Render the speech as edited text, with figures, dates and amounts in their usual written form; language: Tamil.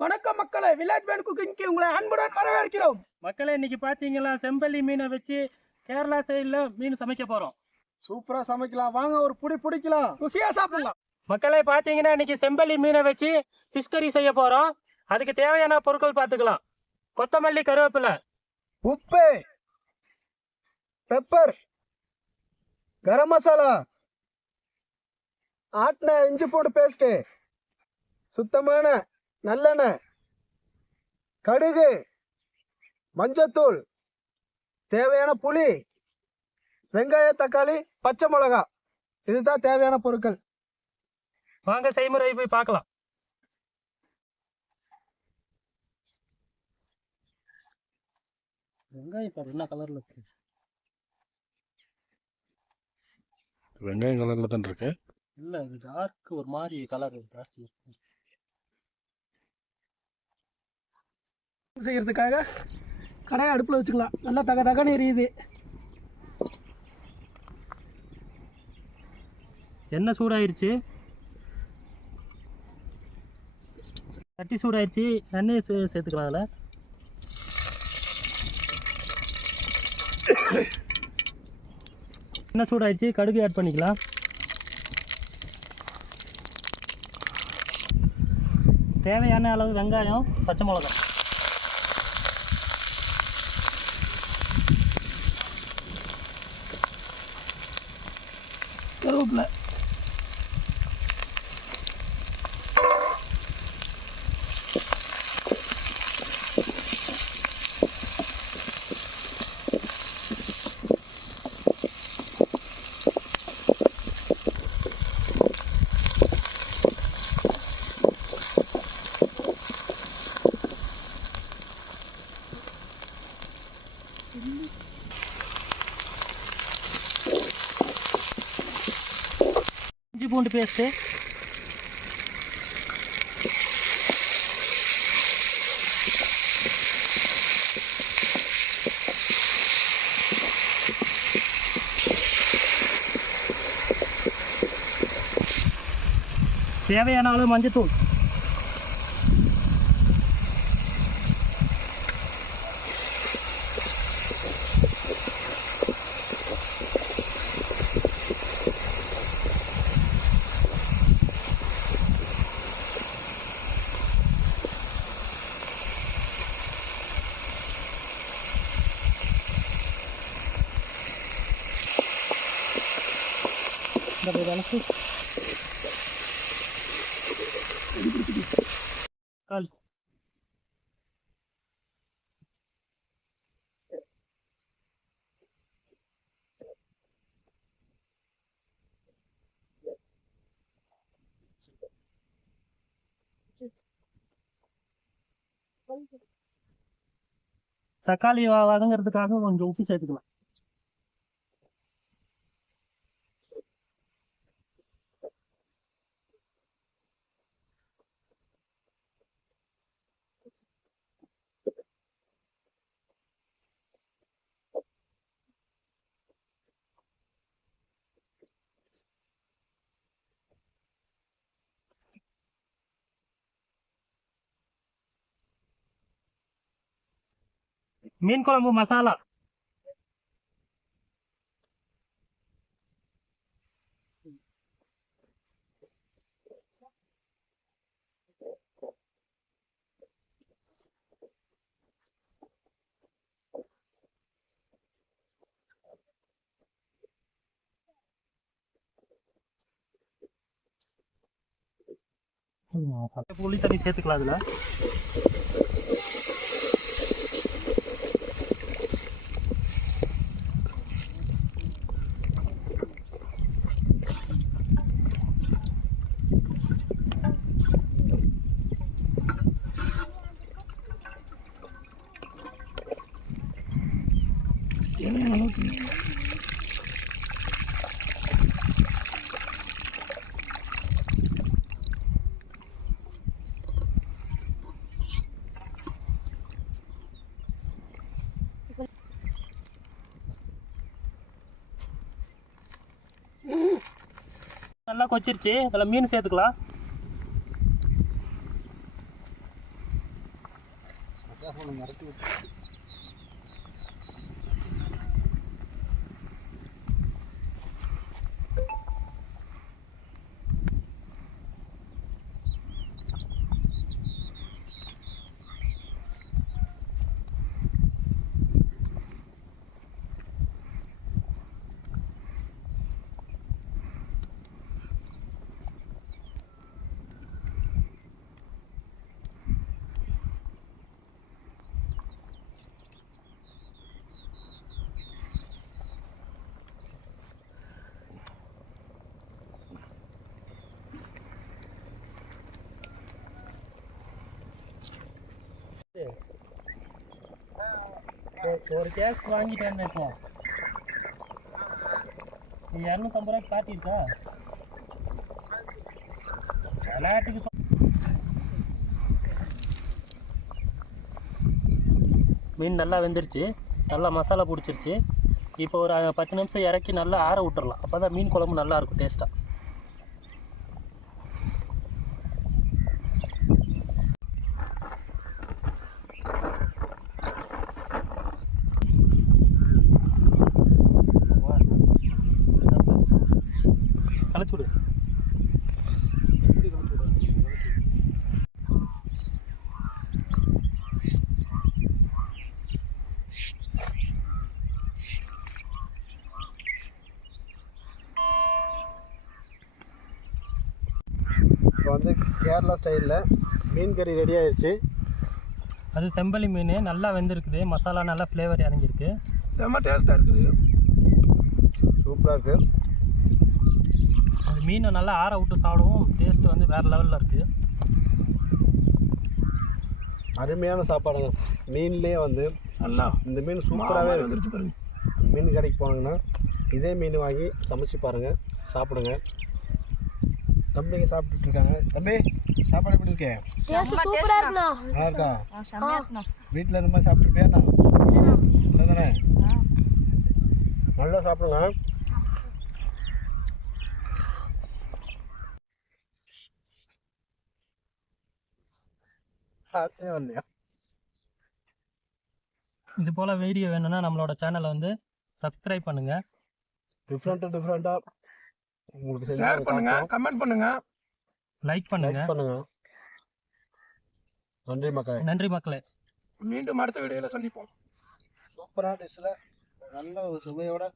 வணக்கம் மக்களே, வில்லேஜ் மேன் குக்கிங்க்கு உங்களை அன்புடன் வரவேற்கிறோம். மக்களே, இன்னைக்கு பாத்தீங்களா செம்பல்லி மீனை வச்சு கேரளா சைடுல மீன் சமைக்க போறோம். சூப்பரா சமைக்கலாம் வாங்க, ஒரு புடி பிடிக்கலாம், ருசியா சாப்பிடலாம். மக்களே பாத்தீங்கன்னா இன்னைக்கு செம்பல்லி மீனை வச்சு ஃபிஷ் கறி செய்ய போறோம். அதுக்கு தேவையான பொருட்கள் பார்த்துக்கலாம். கொத்தமல்லி, கருவேப்பிலை, உப்பு, பெப்பர், கரம் மசாலா, ஆட்டின இஞ்சி பூண்டு பேஸ்ட், சுத்தமான நல்லெண்ணெய், கடுகு, மஞ்சத்தூள், தேவையான புளி, வெங்காய, தக்காளி, பச்சை மிளகாய். இதுதான் தேவையான பொருட்கள். வாங்க செய்முறை போய் பார்க்கலாம். வெங்காயம் பாரு என்ன கலர்ல இருக்கு. வெங்காயம் கலர்ல தான் இருக்கு. இல்ல இது டார்க் ஒரு மாதிரி கலர் ஜாஸ்தி இருக்கு. செய்யறதுக்காக கடையை அடுப்பில் வச்சுக்கலாம். நல்லா தகன்னு எரியுது. எண்ணெய் சூடாயிருச்சு, சட்டி சூடாயிருச்சு. எண்ணெயை சேர்த்துக்கலாம். அதில் எண்ணெய் சூடாயிருச்சு, கடுகு ஆட் பண்ணிக்கலாம். தேவையான அளவு வெங்காயம், பச்சை மிளகாய், கருவேப்பிலை, இஞ்சி பூண்டு பேஸ்ட்டு, தேவையான அளவு மஞ்சத்தூள், கால் தக்காளி வதங்கிறதுக்காக கொஞ்சம் உப்பு சேர்த்துக்கலாம். மீன் குழம்பு மசாலா, புளி தண்ணி சேர்த்துக்கலாம். அதில் நல்லா கொச்சிருச்சு. அதில் மீன் சேர்த்துக்கலாம். ஒரு கேஸ் வாங்கிட்டு வந்தேன் இப்போ. நீ 250 ரூபாய்க்கு காட்டியிருக்கா விளையாட்டுக்கு. மீன் நல்லா வெந்துருச்சு, நல்லா மசாலா பிடிச்சிருச்சு. இப்போ ஒரு 10 நிமிஷம் இறக்கி நல்லா ஆற விட்டுறலாம். அப்போ தான் மீன் குழம்பு நல்லா இருக்கும் டேஸ்ட்டாக. கலச்சு விடு. இப்போ வந்து கேரளா ஸ்டைலில் மீன் கறி ரெடி ஆயிடுச்சு. அது செம்பலி மீன் நல்லா வெந்திருக்குது, மசாலா நல்லா ஃப்ளேவர் இறங்கியிருக்கு, செம்ம டேஸ்ட்டாக இருக்குது, சூப்பராக இருக்குது. அந்த மீனை நல்லா ஆற விட்டு சாப்பிடவும் டேஸ்ட் வந்து வேறு லெவலில் இருக்குது. அருமையான சாப்பாடுங்க. மீன்லேயே வந்து நல்லா இந்த மீன் சூப்பராகவே வந்துருச்சு பாருங்க. மீன் கடைக்கு போனாங்கன்னா இதே மீன் வாங்கி சமைச்சு பாருங்கள், சாப்பிடுங்க. தம்பிங்க சாப்பிட்டுட்டு இருக்காங்க. தம்பி சாப்பாடு எப்படி இருக்கே? சூப்பரா இருக்குண்ணா. நல்லா இருக்கா? செமையா இருக்குண்ணா. வீட்டில் இந்த மாதிரி சாப்பிட்டுருப்பியாண்ணா? இல்லை தானே? நல்லா சாப்பிடுங்க. இது போல் வீடியோ வேணும்னா நம்மளோட சேனலை வந்து சப்ஸ்கிரைப் பண்ணுங்கள். டிஃப்ரெண்ட்டாக உங்களுக்கு ஷேர் பண்ணுங்க, கமெண்ட் பண்ணுங்க, லைக் பண்ணுங்க. நன்றி மக்களே. நன்றி மக்களே. மீண்டும் அடுத்த வீடியோல சந்திப்போம். சூப்பரான டிஷ்ஷில் நல்ல ஒரு சுவையோட